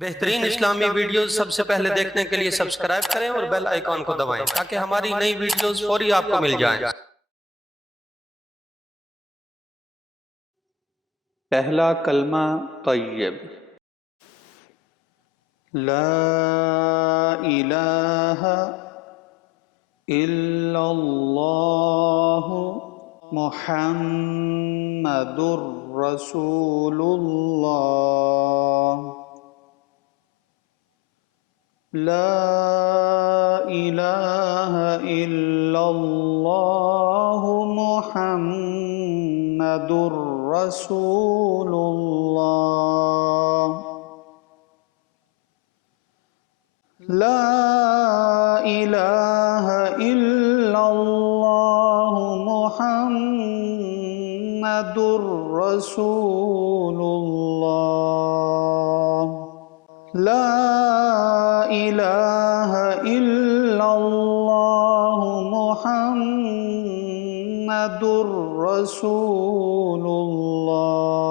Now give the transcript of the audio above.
بہترین اسلامی ویڈیوز سب سے پہلے دیکھنے کے لیے سبسکرائب کریں اور بیل آئیکن کو دبائیں تاکہ ہماری نئی ویڈیوز فوری آپ کو مل جائیں۔ پہلا کلمہ طیب۔ لا الہ الا اللہ محمد رسول اللہ۔ لا الہ الا اللہ محمد رسول اللہ۔ لا الہ الا اللہ محمد رسول اللہ۔ لا الہ الا اللہ محمد رسول اللہ۔